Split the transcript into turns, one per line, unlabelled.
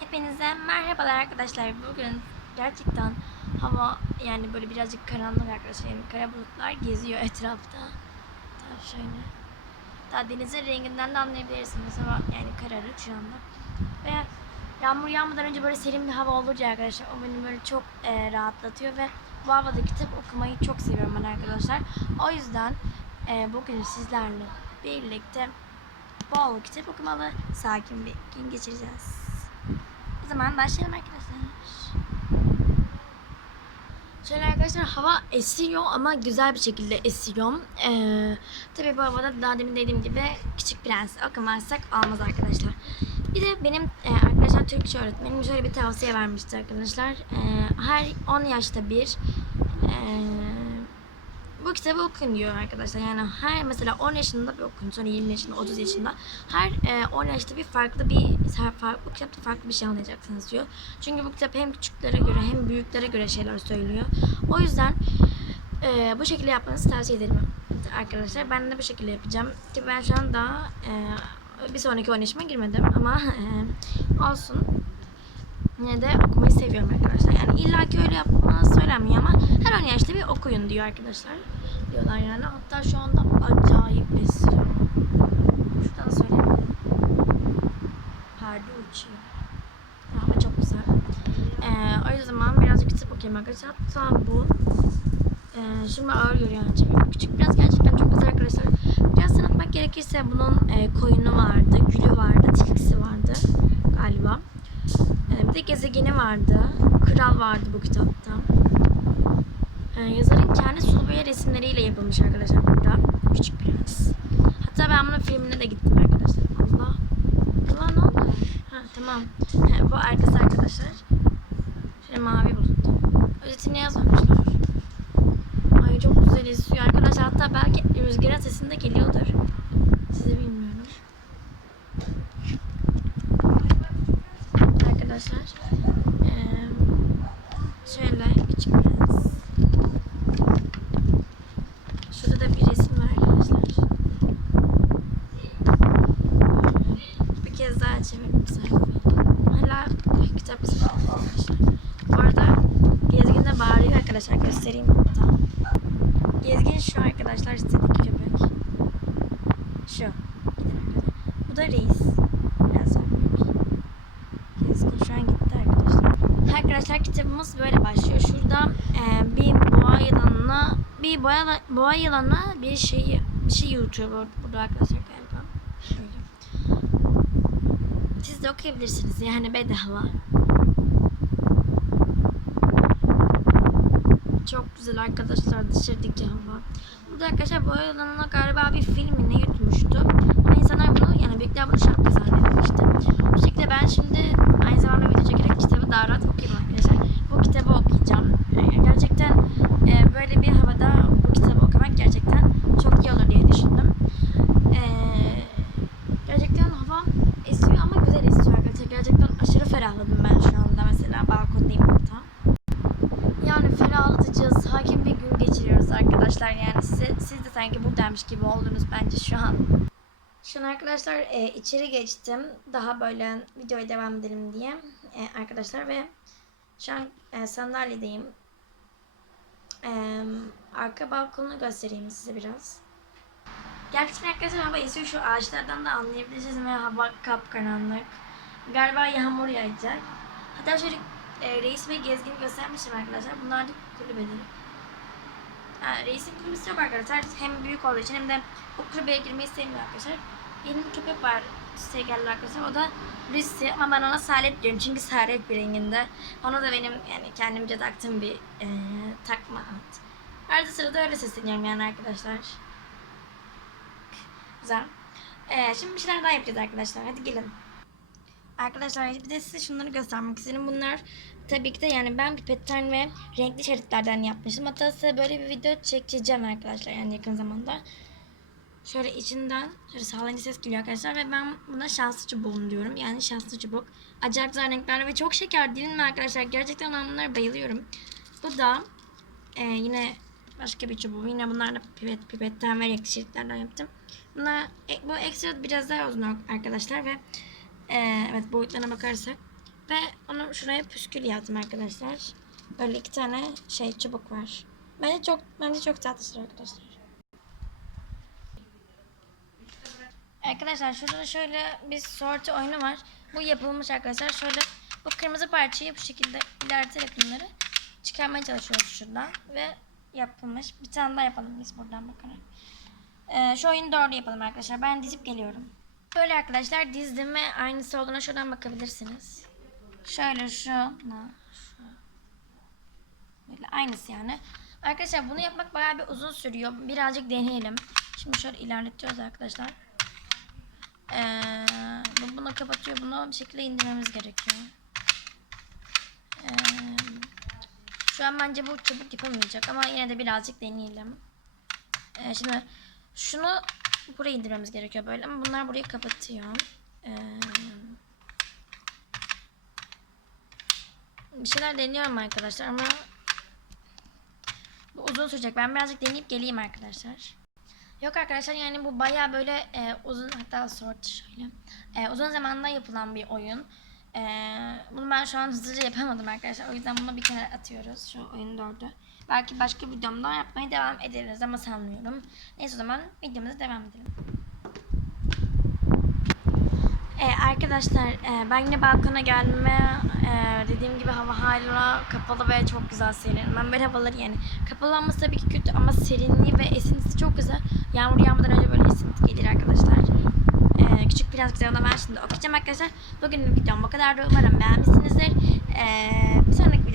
Hepinize merhabalar arkadaşlar. Bugün gerçekten hava yani böyle birazcık karanlık arkadaşlar. Yani kara bulutlar geziyor etrafta. Daha şöyle. Daha denizin renginden de anlayabilirsiniz ama yani kararık şu anda. Ve yağmur yağmadan önce böyle serin bir hava olunca arkadaşlar o beni böyle çok e, rahatlatıyor ve bu havada kitap okumayı çok seviyorum ben arkadaşlar. O yüzden e, bugün sizlerle birlikte bol kitap okumalı sakin bir gün geçireceğiz. O zaman başlayalım arkadaşlar. Şöyle arkadaşlar hava esiyor ama güzel bir şekilde esiyor. Ee, tabii bu havada daha demin dediğim gibi Küçük Prens okumazsak olmaz arkadaşlar. Bir de benim e, arkadaşlar Türkçe öğretmenim şöyle bir tavsiye vermişti arkadaşlar. Ee, her 10 yaşta bir e, kitabı okuyun diyor arkadaşlar. Yani her mesela 10 yaşında bir okuyun, sonra 20 yaşında, 30 yaşında. Her e, 10 yaşta bir farklı bir farklı bu kitapta farklı bir şey anlayacaksınız diyor. Çünkü bu kitap hem küçüklere göre hem büyüklere göre şeyler söylüyor. O yüzden e, bu şekilde yapmanızı tavsiye ederim arkadaşlar. Ben de bu şekilde yapacağım. Ki ben şu an daha e, bir sonraki 10 yaşıma girmedim ama e, olsun. Yine de okumayı seviyorum arkadaşlar. Yani illaki öyle yapmanız söylenmiyor ama her 10 yaşta bir okuyun diyor arkadaşlar. Diyorlar yani. Hatta şu anda acayip esiyor. Şuradan söyleyebilirim. Perde uçuyor. Ama çok güzel. Ee, o zaman birazcık kitap okuyayım arkadaşlar. Hatta bu e, şimdi ağır yani. Çünkü Küçük biraz gerçekten çok güzel arkadaşlar. Biraz tanıtmak gerekirse bunun e, koyunu vardı, gülü vardı, tilkisi vardı galiba. Ee, bir de gezegeni vardı. Kral vardı bu kitapta. Ee, yazarın kendi sulu resimleriyle yapılmış arkadaşlar burada. Küçük Prens. Hatta ben bunun filmine de gittim arkadaşlar. Allah. Allah ne oldu? Ha tamam. Bu arkası arkadaşlar. Şöyle mavi bulut. Özetini yazmamışlar. Ay çok güzel esiyor arkadaşlar. Hatta belki rüzgarın sesinde geliyordur. Size bilmiyorum. arkadaşlar. Ee, şöyle küçük prens. Şurada da bir resim var arkadaşlar. Bir kez sayfayı. Hala kitap ismi arkadaşlar. Bu arada Gezgin de bağırıyor arkadaşlar. Göstereyim hatta. Gezgin şu arkadaşlar istediği köpek. Şu. Bu da reis. Biraz. Keskin şu an gitti arkadaşlar. Arkadaşlar kitabımız böyle başlıyor. Şurada e, bir boğa yılanına bir boğa, boğa yılanına bir şey bir şey burada, burada arkadaşlar galiba. Şöyle. Siz de okuyabilirsiniz yani bedava. Çok güzel arkadaşlar dışarıdaki hava. Burada arkadaşlar boğa yılanına galiba bir filmini yutmuştu. Ama insanlar bunu yani büyükler bunu şarkı zannetmişti. Bu şekilde ben şimdi aynı zamanda video çekerek kitabı daha rahat okuyayım arkadaşlar. Bu kitabı okuyacağım. Ee, gerçekten e, böyle bir havada bu kitabı okumak gerçekten çok iyi olur diye düşündüm. Ee, gerçekten hava esiyor ama güzel esiyor arkadaşlar. Gerçekten aşırı ferahladım ben şu anda mesela balkondayım hatta. Yani ferahlatıcı, sakin bir gün geçiriyoruz arkadaşlar. Yani size, siz de sanki buradaymış gibi oldunuz bence şu an. An arkadaşlar e, içeri geçtim. Daha böyle videoya devam edelim diye e, arkadaşlar ve şu an e, sandalyedeyim. E, arka balkonu göstereyim size biraz. Gerçekten arkadaşlar hava esiyor. Şu ağaçlardan da anlayabilirsiniz ve hava kapkaranlık. Galiba yağmur yağacak. Hatta şöyle e, reis ve gezgini göstermişim arkadaşlar. Bunlar da kulübeleri. Yani reisin kulübesi yok arkadaşlar. Hem büyük olduğu için hem de o kulübeye girmeyi sevmiyor arkadaşlar. Benim köpek var sevgili arkadaşlar. O da Lucy ama ben ona Salep diyorum. Çünkü Salep bir renginde. Ona da benim yani kendimce taktığım bir e, takma at. Arada sırada öyle sesleniyorum yani arkadaşlar. Güzel. E, şimdi bir şeyler daha yapacağız arkadaşlar. Hadi gelin. Arkadaşlar bir de size şunları göstermek istedim. Bunlar tabii ki de yani ben pipetten ve renkli şeritlerden yapmıştım. Hatta size böyle bir video çekeceğim arkadaşlar yani yakın zamanda. Şöyle içinden şöyle sağlayınca ses geliyor arkadaşlar ve ben buna şanslı çubuğum diyorum. Yani şanslı çubuk. Acayip güzel renkler ve çok şeker değil mi arkadaşlar? Gerçekten ben bunlara bayılıyorum. Bu da e, yine başka bir çubuğum. Yine bunlar da pipet, pipetten ve renkli şeritlerden yaptım. Buna, e, bu ekstra biraz daha uzun arkadaşlar ve e, evet boyutlarına bakarsak Ve onu şuraya püskül yazdım arkadaşlar. Böyle iki tane şey çubuk var. Bence çok bence çok tatlısın arkadaşlar. Arkadaşlar şurada da şöyle bir sorti oyunu var. Bu yapılmış arkadaşlar. Şöyle bu kırmızı parçayı bu şekilde ilerleterek bunları çıkarmaya çalışıyoruz şuradan. Ve yapılmış. Bir tane daha yapalım biz buradan bakarak. Ee, şu oyunu doğru yapalım arkadaşlar. Ben dizip geliyorum. Böyle arkadaşlar dizdim ve aynısı olduğuna şuradan bakabilirsiniz. Şöyle şuna, şu. Böyle aynısı yani. Arkadaşlar bunu yapmak bayağı bir uzun sürüyor. Birazcık deneyelim. Şimdi şöyle ilerletiyoruz arkadaşlar. Ee, bu bunu kapatıyor. Bunu bir şekilde indirmemiz gerekiyor. Ee, şu an bence bu çabuk yapamayacak ama yine de birazcık deneyelim. Ee, şimdi şunu buraya indirmemiz gerekiyor böyle ama bunlar burayı kapatıyor. Ee, bir şeyler deniyorum arkadaşlar ama bu uzun sürecek. Ben birazcık deneyip geleyim arkadaşlar. Yok arkadaşlar yani bu baya böyle e, uzun hatta sort şöyle e, uzun zamanda yapılan bir oyun. E, bunu ben şu an hızlıca yapamadım arkadaşlar. O yüzden bunu bir kenara atıyoruz. Şu oyun dördü. Belki başka videomda yapmaya devam ederiz ama sanmıyorum. Neyse o zaman videomuza devam edelim. E, arkadaşlar e, ben yine balkona geldim e, dediğim gibi hava hala kapalı ve çok güzel serin. Ben böyle havaları yani kapalı olması tabii ki kötü ama serinliği ve esintisi çok güzel. Yağmur yağmadan önce böyle esinti gelir arkadaşlar. E, küçük biraz güzel ona ben şimdi okuyacağım arkadaşlar. Bugünün videom bu kadar. Umarım beğenmişsinizdir. E, bir sonraki